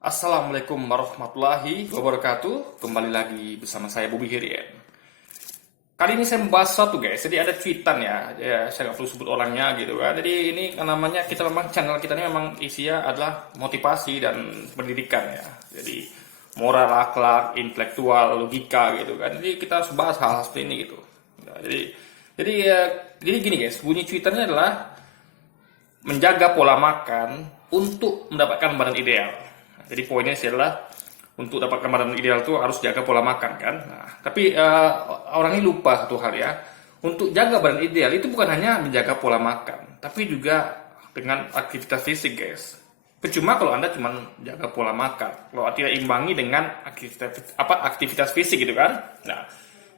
Assalamualaikum warahmatullahi wabarakatuh. Kembali lagi bersama saya Bobby Herian. Kali ini saya membahas sesuatu guys. Jadi ada tweetan ya saya nggak perlu sebut orangnya gitu kan. Jadi ini namanya kita memang channel kita ini memang isinya adalah motivasi dan pendidikan ya. Jadi moral, akhlak, intelektual, logika gitu kan. Jadi kita harus bahas hal-hal seperti ini gitu. Nah, jadi gini guys. Bunyi tweetannya adalah menjaga pola makan untuk mendapatkan badan ideal. Jadi poinnya sih adalah untuk dapatkan badan ideal itu harus jaga pola makan kan. Nah, tapi orang ini lupa satu hal ya. Untuk jaga badan ideal itu bukan hanya menjaga pola makan, tapi juga dengan aktivitas fisik guys. Percuma kalau Anda cuma jaga pola makan, kalau tidak imbangi dengan aktivitas fisik gitu kan. Nah,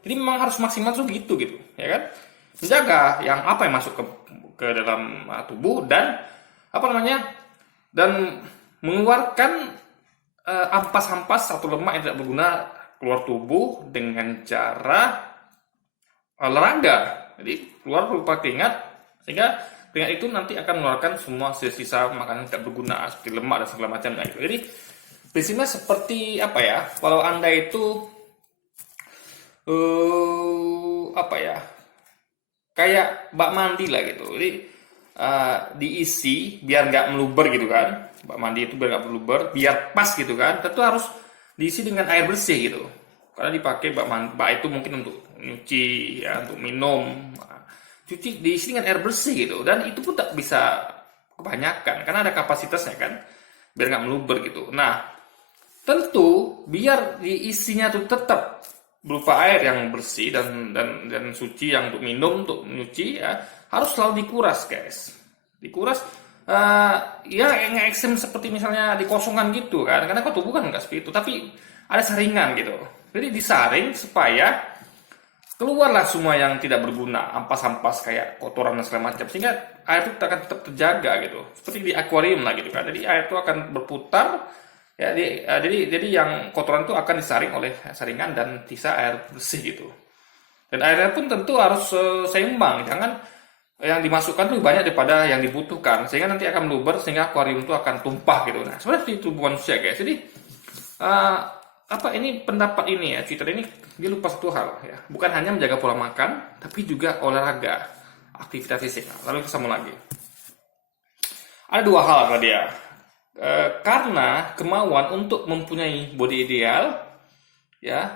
jadi memang harus maksimal tuh gitu ya kan. Menjaga yang masuk ke dalam tubuh dan dan mengeluarkan ampas-ampas atau lemak yang tidak berguna keluar tubuh dengan cara olahraga. Jadi keluar berupa keringat, sehingga keringat itu nanti akan mengeluarkan semua sisa-sisa makanan yang tidak berguna seperti lemak dan segala macamnya gitu. Jadi prinsipnya seperti apa ya? Kalau Anda itu kayak bak mandi lah gitu. Jadi diisi biar nggak meluber gitu kan. Bak mandi itu biar nggak meluber, biar pas gitu kan. Tentu harus diisi dengan air bersih gitu. Karena dipakai bak itu mungkin untuk nyuci ya, untuk minum. Cuci diisi dengan air bersih gitu. Dan itu pun tak bisa kebanyakan karena ada kapasitasnya kan. Biar nggak meluber gitu. Nah, tentu biar diisinya tuh tetap berupa air yang bersih dan suci yang untuk minum, untuk nyuci ya, harus selalu dikuras guys. Dikuras ya yang ekstrem seperti misalnya dikosongkan gitu kan, karena kok tubuh kan nggak seperti itu, tapi ada saringan gitu. Jadi disaring supaya keluarlah semua yang tidak berguna, ampas-ampas kayak kotoran dan segala macam, sehingga air itu akan tetap terjaga gitu, seperti di akuarium lah gitu kan. Jadi air itu akan berputar ya, jadi yang kotoran itu akan disaring oleh saringan dan sisa air bersih gitu. Dan airnya pun tentu harus seimbang, jangan yang dimasukkan lebih banyak daripada yang dibutuhkan, sehingga nanti akan meluber, sehingga akuarium itu akan tumpah gitu. Nah, sebenarnya itu tubuh manusia guys. Jadi ini pendapat ini ya, Twitter ini dia lupa satu hal ya, bukan hanya menjaga pola makan, tapi juga olahraga, aktivitas fisik. Nah, lalu kita sambung lagi. Ada dua hal tadi ya. Karena kemauan untuk mempunyai body ideal ya,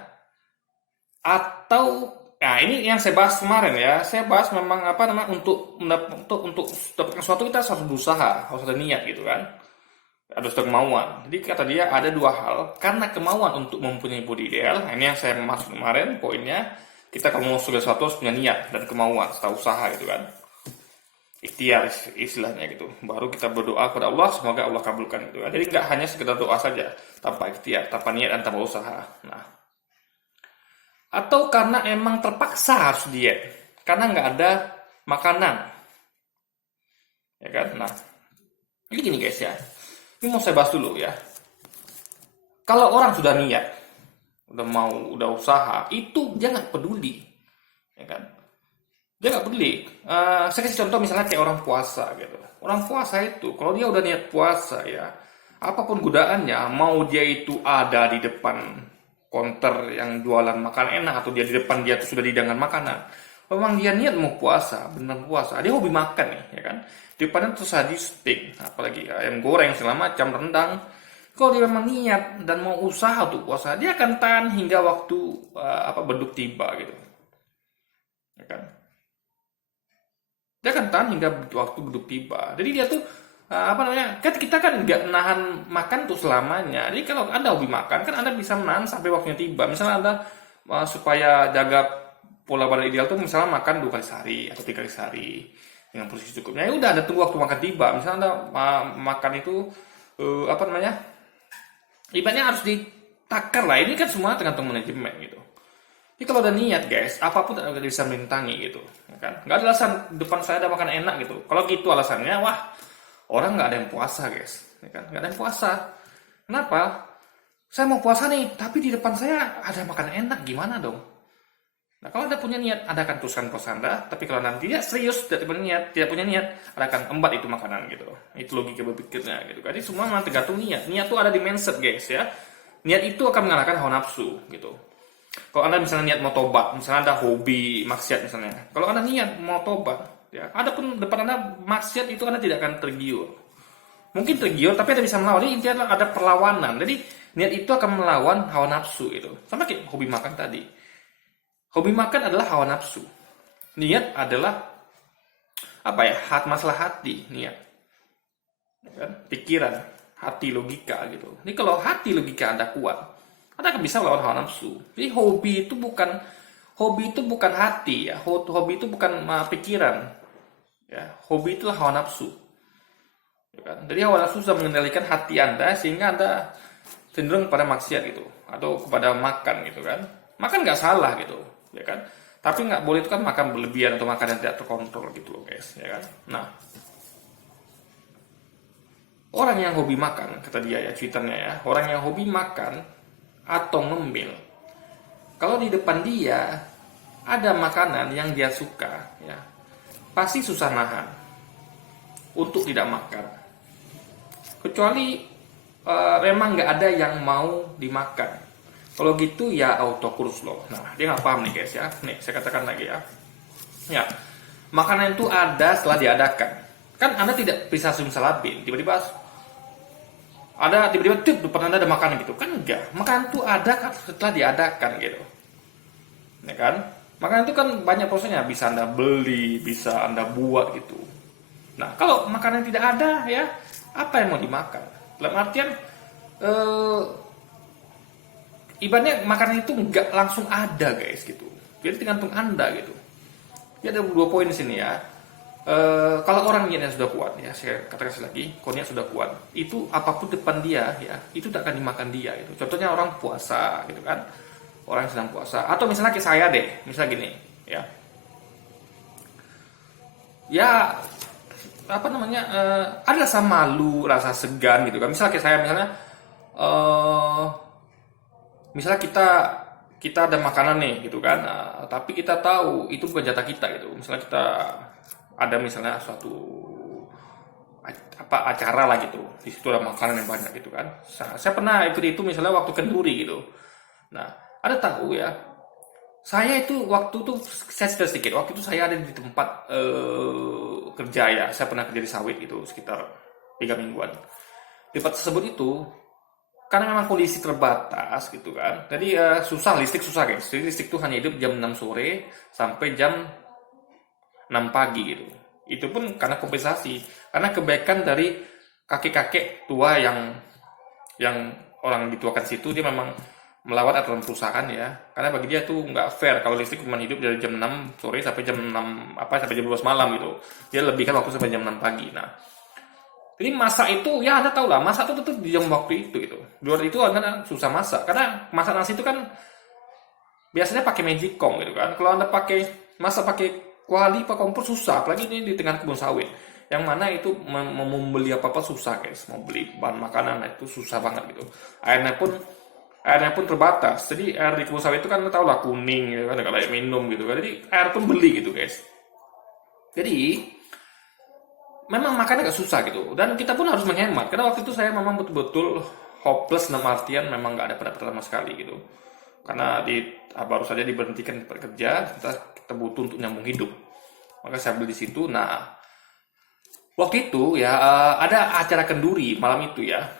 atau nah ini yang saya bahas kemarin ya, saya bahas memang untuk dapatkan sesuatu kita harus berusaha, harus ada niat gitu kan, harus ada kemauan. Jadi kata dia ada dua hal, karena kemauan untuk mempunyai body ideal. Nah, ini yang saya maksud kemarin poinnya, kita kalau mau sudah sesuatu harus punya niat dan kemauan serta usaha gitu kan, ikhtiar istilahnya gitu. Baru kita berdoa kepada Allah, semoga Allah kabulkan gitu kan. Jadi nggak hanya sekedar doa saja tanpa ikhtiar, tanpa niat dan tanpa usaha. Nah, atau karena emang terpaksa harus diet karena nggak ada makanan ya kan. Nah, ini gini guys ya, ini mau saya bahas dulu ya. Kalau orang sudah niat, udah usaha, itu dia nggak peduli ya kan, dia nggak peduli. Saya kasih contoh misalnya kayak orang puasa gitu. Orang puasa itu kalau dia udah niat puasa ya, apapun godaannya, mau dia itu ada di depan konter yang jualan makan enak, atau dia di depan dia tuh sudah hidangan makanan, memang dia niat mau puasa, benar puasa, dia hobi makan nih ya kan, di depannya tuh saji steak, apalagi ayam goreng segala macam, rendang. Kalau dia memang niat dan mau usaha untuk puasa, dia akan tahan hingga waktu beduk tiba gitu ya kan. Dia akan tahan hingga waktu beduk tiba. Jadi dia tuh kan kita kan nggak nahan makan tuh selamanya. Jadi kalau Anda hobi makan, kan Anda bisa menahan sampai waktunya tiba. Misalnya Anda supaya jaga pola badan ideal tuh, misalnya makan 2 kali sehari atau 3 kali sehari dengan porsi cukupnya. Ya udah, Anda tunggu waktu makan tiba. Misalnya Anda makan itu ibaratnya harus ditakar lah. Ini kan semua tergantung manajemen gitu. Jadi kalau ada niat guys, apapun Anda bisa merintangi gitu ya kan. Nggak ada alasan depan saya ada makan enak gitu. Kalau gitu alasannya, wah, orang nggak ada yang puasa guys, ya kan? Nggak ada yang puasa. Kenapa? Saya mau puasa nih, tapi di depan saya ada makanan enak, gimana dong? Nah, kalau Anda punya niat, Anda akan teruskan puasa Anda. Tapi kalau Anda tidak serius, tidak punya niat, Anda akan embat itu makanan gitu. Itu logika berpikirnya gitu. Jadi semua memang tergantung niat. Niat itu ada di mindset guys ya. Niat itu akan mengalahkan hawa nafsu gitu. Kalau Anda misalnya niat mau tobat, misalnya Anda hobi maksiat misalnya. Kalau Anda niat mau tobat, ya, ada pun depan Anda maksiat itu Anda tidak akan tergiur. Mungkin tergiur, tapi Anda bisa melawan. Jadi intinya adalah ada perlawanan. Jadi niat itu akan melawan hawa nafsu itu. Sama kayak hobi makan tadi. Hobi makan adalah hawa nafsu. Niat adalah apa ya? Masalah hati, niat. Ya kan? Pikiran, hati, logika gitu. Jadi kalau hati logika Anda kuat, Anda akan bisa melawan hawa nafsu. Jadi hobi itu bukan hati ya. Hobi itu bukan pikiran. Ya, hobi itulah hawa nafsu. Ya kan? Jadi hawa nafsu sudah mengendalikan hati Anda sehingga Anda cenderung pada maksiat gitu atau kepada makan gitu kan. Makan nggak salah gitu. Ya kan, tapi nggak boleh itu kan makan berlebihan atau makan yang tidak terkontrol gitu loh guys, ya kan. Nah, orang yang hobi makan, kata dia ya twitternya ya, orang yang hobi makan atau ngemil, kalau di depan dia ada makanan yang dia suka ya, pasti susah nahan untuk tidak makan, kecuali memang nggak ada yang mau dimakan. Kalau gitu ya auto kurus loh. Nah, dia nggak paham nih guys ya. Nih, saya katakan lagi ya. Ya, makanan itu ada setelah diadakan. Kan Anda tidak bisa simsalabim. Tiba-tiba depan Anda ada makanan gitu. Kan enggak. Makanan itu ada setelah diadakan gitu. Ya kan? Makanan itu kan banyak prosesnya. Bisa Anda beli, bisa Anda buat gitu. Nah, kalau makanan tidak ada ya, apa yang mau dimakan? Dalam artian ibaratnya makanan itu nggak langsung ada guys gitu, jadi tergantung Anda gitu. Ya ada 2 poin di sini ya. Kalau orang niatnya sudah kuat ya, saya katakan lagi, kalau niat sudah kuat, itu apapun depan dia ya, itu tak akan dimakan dia gitu. Contohnya orang puasa gitu kan, orang yang sedang puasa, atau misalnya kayak saya deh, misalnya gini ya, ya apa namanya, ada rasa malu, rasa segan gitu kan. Misalnya kayak saya misalnya kita ada makanan nih gitu kan, tapi kita tahu itu bukan jatah kita gitu. Misalnya kita ada misalnya suatu acara lah gitu, di situ ada makanan yang banyak gitu kan. Saya pernah ikut itu misalnya waktu kenduri gitu. Nah, ada tahu ya, saya itu waktu itu saya cerita sedikit. Waktu itu saya ada di tempat kerja ya, saya pernah kerja di sawit gitu sekitar 3 mingguan. Di tempat tersebut itu karena memang kondisi terbatas gitu kan, jadi listrik susah guys. Jadi listrik tuh hanya hidup jam 6 sore sampai jam 6 pagi gitu. Itu pun karena kompensasi, karena kebaikan dari kakek-kakek tua yang orang dituakan situ, dia memang melawat aturan perusahaan ya, karena bagi dia tuh nggak fair kalau listrik cuma hidup dari jam 6 sore sampai jam 6 sampai jam 12 malam gitu. Dia lebihkan waktu sampai jam 6 pagi. Nah, jadi masak itu, ya Anda tahu lah, masak itu tetap di jam waktu itu gitu. Di luar itu Anda susah masak, karena masak nasi itu kan biasanya pakai magicom gitu kan. Kalau Anda masak pakai kuali, pakai kompor susah, apalagi ini di tengah kebun sawit. Yang mana itu membeli apa-apa susah guys, mau beli bahan makanan itu susah banget gitu. Airnya pun terbatas. Jadi air di kebun sawit itu kan Anda tahu lah kuning gitu kan, kayak minum gitu kan. Jadi air pun beli gitu guys. Jadi memang makannya agak susah gitu, dan kita pun harus menghemat, karena waktu itu saya memang betul-betul hopeless dalam artian memang nggak ada pendapatan sama sekali gitu, karena baru saja diberhentikan kerja, kita butuh untuk nyambung hidup, maka saya beli di situ. Nah, waktu itu ya ada acara kenduri malam itu ya,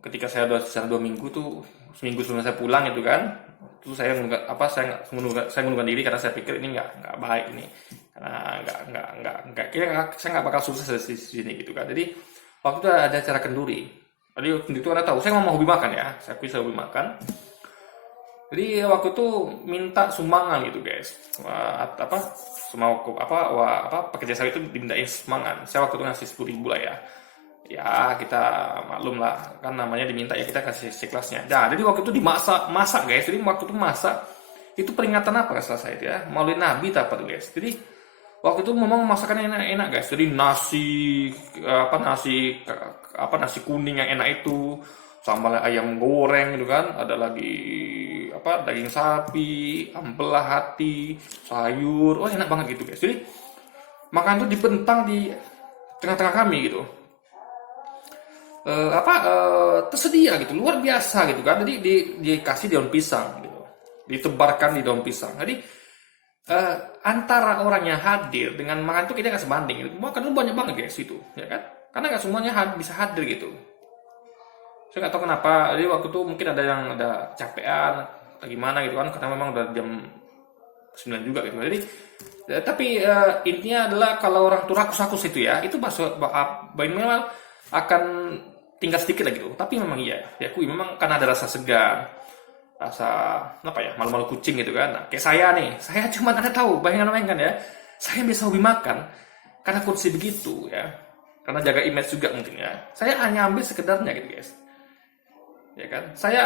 ketika saya udah sisa 2 minggu tuh, seminggu sebelum saya pulang itu kan, itu saya mengundurkan diri karena saya pikir ini nggak baik ini, karena saya nggak bakal sukses di sini gitu kan. Jadi waktu itu ada acara kenduri. Jadi itu Anda tahu, saya ngomong hobi makan ya, saya hobi makan. Jadi waktu itu minta sumbangan gitu guys, pekerja saya itu dimintain sumbangan. Saya waktu itu ngasih 10.000 lah ya. Ya kita maklum lah, kan namanya diminta ya kita kasih seikhlasnya. Nah, jadi waktu itu masak guys. Jadi waktu itu masak itu peringatan apa nggak salah saya itu ya, Maulid Nabi apa tuh guys. Jadi waktu itu memang masakannya enak-enak guys. Jadi nasi kuning yang enak itu, sambalnya ayam goreng gitu kan, ada lagi apa daging sapi, ampela hati, sayur, wah enak banget gitu guys. Jadi makan itu dibentang di tengah-tengah kami gitu. Tersedia gitu, luar biasa gitu kan. Jadi dikasih daun pisang gitu, ditebarkan di daun pisang. Jadi antara orang yang hadir dengan makan itu kita nggak sebanding gitu. Makan itu banyak banget guys itu, ya kan? Karena nggak semuanya bisa hadir gitu. Saya nggak tahu kenapa. Jadi waktu itu mungkin ada yang ada capean atau gimana gitu kan, karena memang udah jam 9 juga gitu. Jadi tapi intinya adalah kalau orang tuh rakus-rakus itu ya, itu memang akan tinggal sedikit lagi tuh. Tapi memang iya, diakui memang karena ada rasa segan, rasa apa ya, malu-malu kucing gitu kan. Nah, kayak saya nih, saya cuma ada tahu bayangkan ya, saya bisa hobi makan karena kondisi begitu ya, karena jaga image juga mungkin ya. Saya hanya ambil sekedarnya gitu guys, ya kan. Saya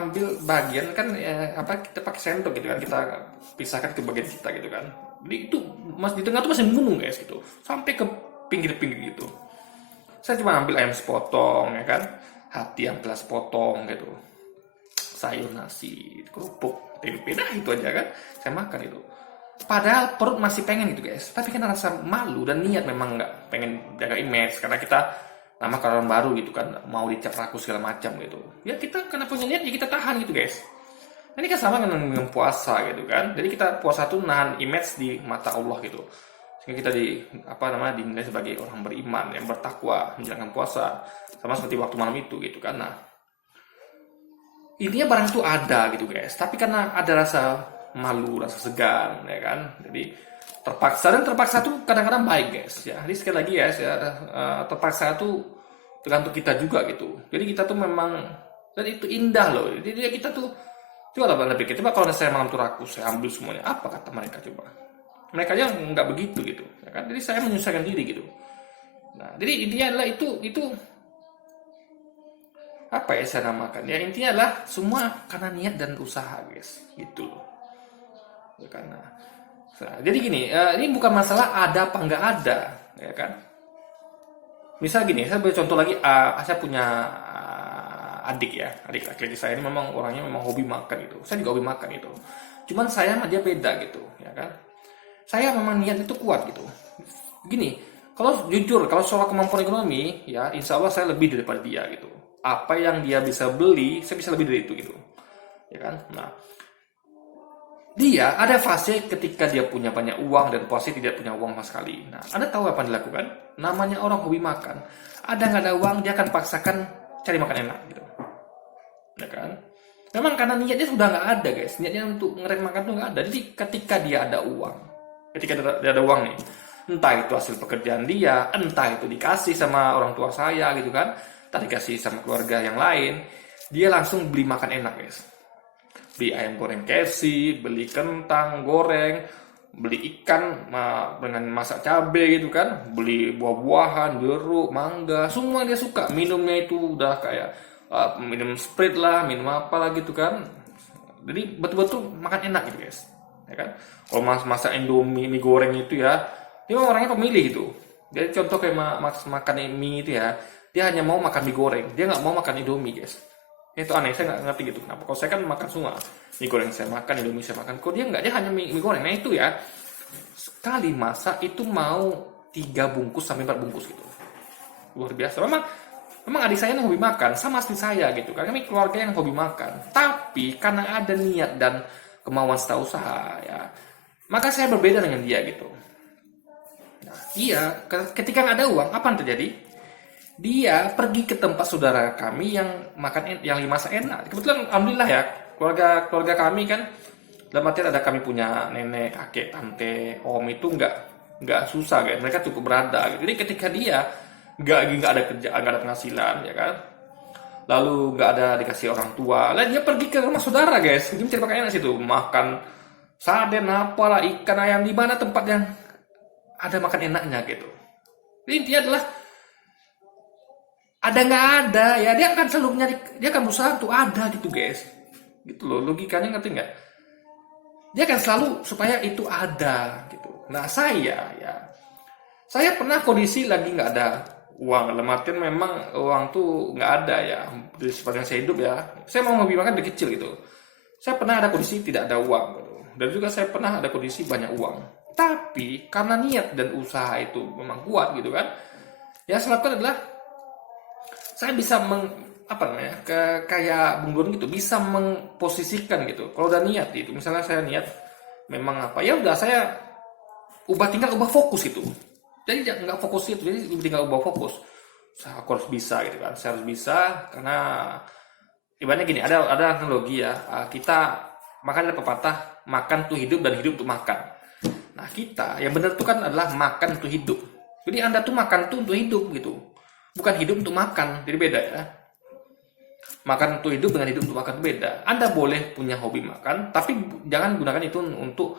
ambil bagian kan kita pakai sendok gitu kan, kita pisahkan ke bagian kita gitu kan. Jadi itu di tengah tuh masih gunung guys gitu, sampai ke pinggir-pinggir gitu. Saya cuma ambil ayam sepotong ya kan, hati yang telah sepotong gitu, sayur, nasi, kerupuk, tempe, nah itu aja kan saya makan itu. Padahal perut masih pengen gitu guys, tapi karena rasa malu dan niat memang nggak pengen jaga image, karena kita nama karyawan baru gitu kan, mau dicap rakus segala macam gitu. Ya kita karena punya niat ya kita tahan gitu guys. Ini kan sama dengan puasa gitu kan. Jadi kita puasa tuh nahan image di mata Allah gitu. Sehingga kita dinilai sebagai orang beriman yang bertakwa menjalankan puasa, sama seperti waktu malam itu gitu kan. Nah, intinya barang itu ada gitu guys, tapi karena ada rasa malu, rasa segan ya kan, jadi terpaksa tuh kadang-kadang baik guys ya. Jadi sekali lagi guys ya, terpaksa tuh tergantung kita juga gitu. Jadi kita tuh memang, dan itu indah loh. Jadi kita tuh coba lah pikir, coba kalau saya malam tuh rakus, saya ambil semuanya, apa kata mereka coba? Mereka aja nggak begitu gitu ya kan. Jadi saya menyusahkan diri gitu. Nah, jadi intinya adalah itu apa ya saya namakan ya, intinya adalah semua karena niat dan usaha guys gitu loh ya, karena jadi gini, ini bukan masalah ada apa nggak ada ya kan. Misal gini, saya beri contoh lagi, saya punya adik laki-laki saya ini memang orangnya memang hobi makan gitu, saya juga hobi makan gitu, cuman saya sama dia beda gitu ya kan. Saya memang niat itu kuat gitu. Gini, kalau jujur, kalau soal kemampuan ekonomi ya, insya Allah saya lebih daripada dia gitu. Apa yang dia bisa beli, saya bisa lebih dari itu gitu ya kan. Nah, dia ada fase ketika dia punya banyak uang dan fase tidak punya uang sama sekali. Nah, Anda tahu apa yang dilakukan? Namanya orang hobi makan, ada nggak ada uang dia akan paksakan cari makan enak gitu ya kan. Memang karena niatnya sudah nggak ada guys, niatnya untuk ngerem makan tuh nggak ada. Jadi ketika dia ada uang, nih, entah itu hasil pekerjaan dia, entah itu dikasih sama orang tua saya gitu kan, entah dikasih sama keluarga yang lain, dia langsung beli makan enak guys. Beli ayam goreng KFC, beli kentang goreng, beli ikan dengan masak cabai gitu kan, beli buah-buahan, jeruk, mangga, semua dia suka. Minumnya itu udah kayak minum Sprite lah, minum apa lah gitu kan. Jadi betul-betul makan enak gitu guys ya kan. Kalau masak Indomie, mie goreng itu ya, dia memang orangnya pemilih gitu. Jadi contoh kayak makan mie itu ya, dia hanya mau makan mie goreng, dia nggak mau makan Indomie guys. Itu aneh, saya nggak ngerti gitu kenapa. Kalau saya kan makan semua, mie goreng saya makan, Indomie saya makan. Kok dia nggak, dia hanya mie goreng. Nah itu ya, sekali masak itu mau 3 bungkus sampai 4 bungkus gitu. Luar biasa. Memang adik saya yang hobi makan, sama seperti saya gitu. Karena kami keluarga yang hobi makan. Tapi karena ada niat dan kemauan usaha ya, maka saya berbeda dengan dia gitu. Nah, dia ketika nggak ada uang, apa yang terjadi? Dia pergi ke tempat saudara kami yang masak enak. Kebetulan alhamdulillah ya, keluarga kami kan, dalam artian ada kami punya nenek, kakek, tante, om, itu nggak susah kan, mereka cukup berada gitu. Jadi ketika dia nggak ada kerjaan, nggak ada penghasilan ya kan, lalu nggak ada dikasih orang tua, lalu dia pergi ke rumah saudara guys, dia mencari makan enak situ, makan sarden apalah, ikan, ayam, di mana tempat yang ada makan enaknya gitu. Jadi intinya adalah ada nggak ada ya, dia akan selalu nyari, dia akan berusaha untuk ada gitu guys, gitu loh, logikanya ngerti nggak? Dia akan selalu supaya itu ada gitu. Nah saya pernah kondisi lagi nggak ada Uang dalam artian memang uang tuh nggak ada ya di sepanjang saya hidup ya. Saya mau hobi makan dari kecil gitu. Saya pernah ada kondisi tidak ada uang gitu. Dan juga saya pernah ada kondisi banyak uang. Tapi karena niat dan usaha itu memang kuat gitu kan. Yang saya lakukan adalah saya bisa apa namanya kayak Bung Don gitu, bisa mengposisikan gitu. Kalau udah niat gitu, misalnya saya niat memang apa ya udah saya tinggal ubah fokus gitu. Jadi nggak fokus itu, jadi tinggal ubah fokus. Aku harus bisa gitu kan, saya harus bisa karena ibaratnya gini, ada analogi ya, kita makan ada pepatah, makan tuh hidup dan hidup untuk makan. Nah kita yang benar tuh kan adalah makan untuk hidup. Jadi Anda tuh makan tuh untuk hidup gitu, bukan hidup untuk makan, jadi beda ya. Makan untuk hidup dengan hidup untuk makan beda. Anda boleh punya hobi makan, tapi jangan gunakan itu untuk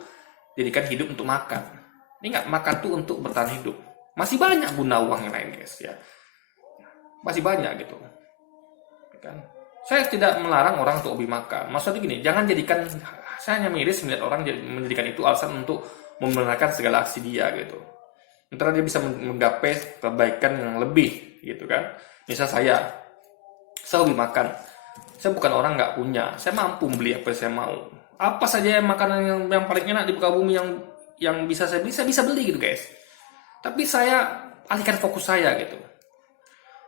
jadikan hidup untuk makan. Ingat, makan tuh untuk bertahan hidup. Masih banyak guna uang yang lain guys ya. Masih banyak gitu. Kan? Saya tidak melarang orang untuk hobi makan. Maksudnya gini, jangan jadikan, saya hanya miris melihat orang menjadikan itu alasan untuk membenarkan segala aksi dia gitu. Ntar dia bisa menggapai kebaikan yang lebih gitu kan. Misal saya hobi makan. Saya bukan orang nggak punya. Saya mampu beli apa yang saya mau. Apa saja makanan yang paling enak di muka bumi yang bisa saya beli gitu guys. Tapi saya alihkan fokus saya gitu.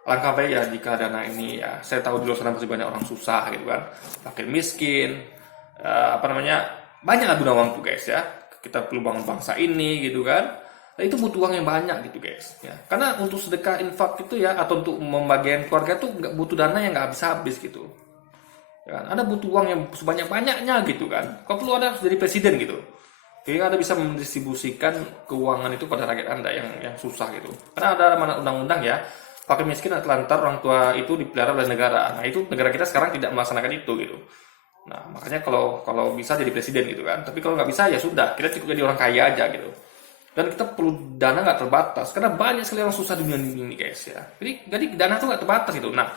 Alangkah baik ya jika dana ini ya, saya tahu di luar sana masih banyak orang susah gitu kan, makin miskin, banyak lah guna uang tuh guys ya. Kita perlu bangun bangsa ini gitu kan. Nah, itu butuh uang yang banyak gitu guys ya. Karena untuk sedekah infak itu ya, atau untuk membagian keluarga tuh nggak butuh dana yang nggak habis-habis gitu. Ya, Anda butuh uang yang sebanyak-banyaknya gitu kan. Kalau perlu Anda harus jadi presiden gitu. Jadi Anda bisa mendistribusikan keuangan itu pada rakyat Anda yang susah gitu. Karena ada mana undang-undang ya, fakir miskin terlantar orang tua itu dipelihara oleh negara. Nah itu negara kita sekarang tidak melaksanakan itu gitu. Nah makanya kalau bisa jadi presiden gitu kan. Tapi kalau nggak bisa ya sudah, kita cukup jadi orang kaya aja gitu. Dan kita perlu dana nggak terbatas karena banyak sekali orang susah di dunia ini guys ya. Jadi dana tuh nggak terbatas gitu. Nah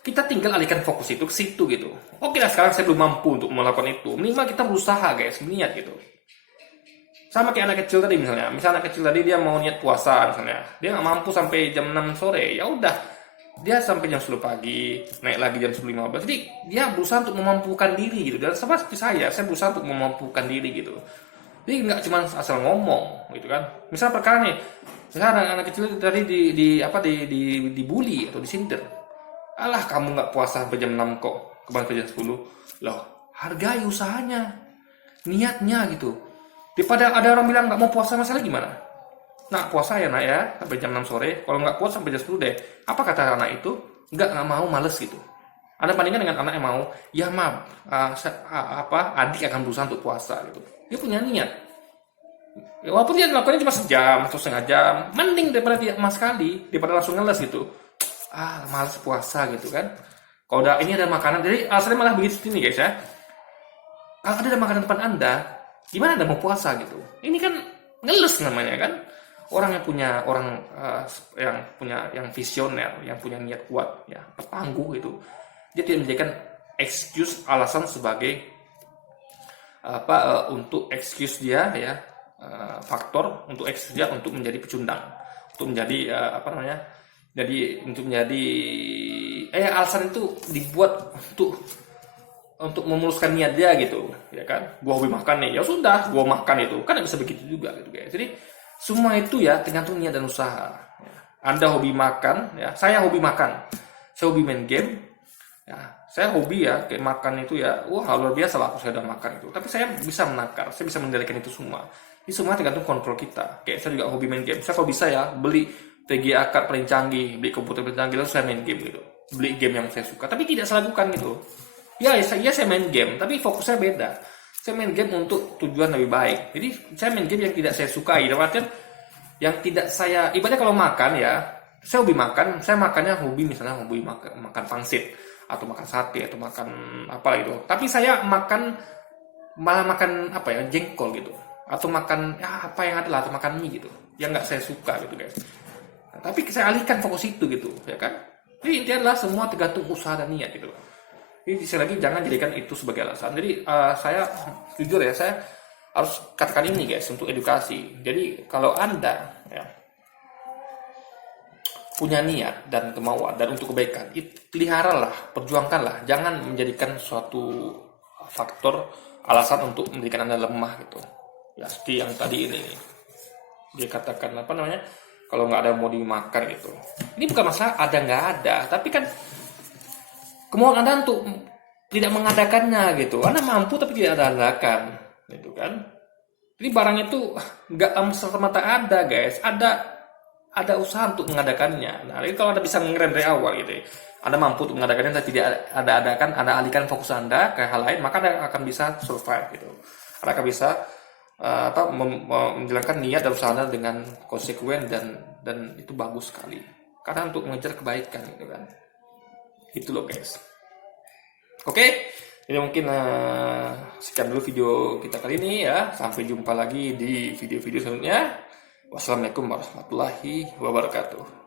kita tinggal alihkan fokus itu ke situ gitu. Oke lah sekarang saya belum mampu untuk melakukan itu. Minimal kita berusaha guys, niat gitu. Sama kayak anak kecil tadi misalnya. Misalnya anak kecil tadi dia mau niat puasa misalnya. Dia nggak mampu sampai jam 6 sore. Ya udah. Dia sampai jam 10 pagi, naik lagi jam 10.15. Jadi dia berusaha untuk memampukan diri gitu. Dan sama seperti saya berusaha untuk memampukan diri gitu. Jadi nggak cuma asal ngomong gitu kan. Misal perkara nih, misalnya anak kecil tadi dibully atau disindir. Alah kamu nggak puasa sampai jam 6 kok, kembali ke jam 10. Loh, hargai usahanya, niatnya gitu. Daripada ada orang bilang nggak mau puasa masalah gimana? Nah puasa ya nak ya, sampai jam 6 sore. Kalau nggak puasa sampai jam 10 deh. Apa kata anak itu? Nggak mau, males gitu. Anda bandingkan dengan anak yang mau, ya maaf, adik akan berusaha untuk puasa gitu. Dia punya niat. Ya, walaupun dia melakukannya cuma sejam atau setengah jam, mending daripada tidak sama sekali, daripada langsung ngeles gitu. Males puasa gitu kan. Kalau ini ada makanan, jadi alasannya malah begitu nih guys ya. Kalau ada makanan depan Anda, gimana Anda mau puasa gitu? Ini kan ngeles namanya kan. Orang yang punya yang visioner, yang punya niat kuat, ya tangguh gitu. Dia tidak menjadikan excuse alasan sebagai untuk excuse dia ya, faktor untuk excuse dia untuk menjadi pecundang, untuk menjadi alasan itu dibuat untuk memuluskan niat dia gitu ya kan. Gua hobi makan nih, ya sudah gua makan itu kan bisa begitu juga gitu guys. Jadi semua itu ya tergantung niat dan usaha ya. Anda hobi makan ya, saya hobi makan, saya hobi main game ya, saya hobi ya kayak makan itu ya, luar biasa lah aku saya udah makan itu. Tapi saya bisa menakar, saya bisa mengendalikan itu semua. Ini semua tergantung kontrol kita. Kayak saya juga hobi main game. Saya kalau bisa ya beli VGA card paling canggih, beli komputer paling canggih, lalu saya main game gitu. Beli game yang saya suka. Tapi tidak saya lakukan gitu. Ya saya main game, tapi fokusnya beda. Saya main game untuk tujuan lebih baik. Jadi saya main game yang tidak saya sukai. Dalam artian yang tidak saya, ibaratnya kalau makan ya, saya hobi makan. Saya makannya hobi misalnya hobi makan pangsit, atau makan sate, atau makan apa gitu. Tapi saya malah makan jengkol gitu, atau makan apa yang ada lah, atau makan mie gitu, yang nggak saya suka gitu guys. Nah, tapi saya alihkan fokus itu gitu, ya kan? Jadi intinya adalah semua tergantung usaha dan niat gitu. Jadi sekali lagi jangan jadikan itu sebagai alasan. Jadi saya jujur ya, saya harus katakan ini guys untuk edukasi. Jadi kalau Anda ya, punya niat dan kemauan dan untuk kebaikan, peliharalah, perjuangkanlah, jangan menjadikan suatu faktor alasan untuk menjadikan Anda lemah gitu. Ya seperti yang tadi ini nih. Dia katakan apa namanya? Kalau nggak ada mau dimakan gitu. Ini bukan masalah ada nggak ada, tapi kan kemauan Anda untuk tidak mengadakannya gitu. Anda mampu tapi tidak ada adakan gitu kan. Jadi barang itu nggak serta-merta ada guys, ada usaha untuk mengadakannya. Nah, ini kalau Anda bisa mengerem dari awal gitu, Anda mampu untuk mengadakannya dan tidak ada adakan, Anda alihkan fokus Anda ke hal lain, maka Anda akan bisa survive gitu. Anda akan bisa menjalankan niat dan usaha Anda dengan konsekuen dan itu bagus sekali. Karena untuk mengejar kebaikan gitu kan. Itu loh guys. Oke. Jadi mungkin sekian dulu video kita kali ini ya. Sampai jumpa lagi di video-video selanjutnya. Wassalamualaikum warahmatullahi wabarakatuh.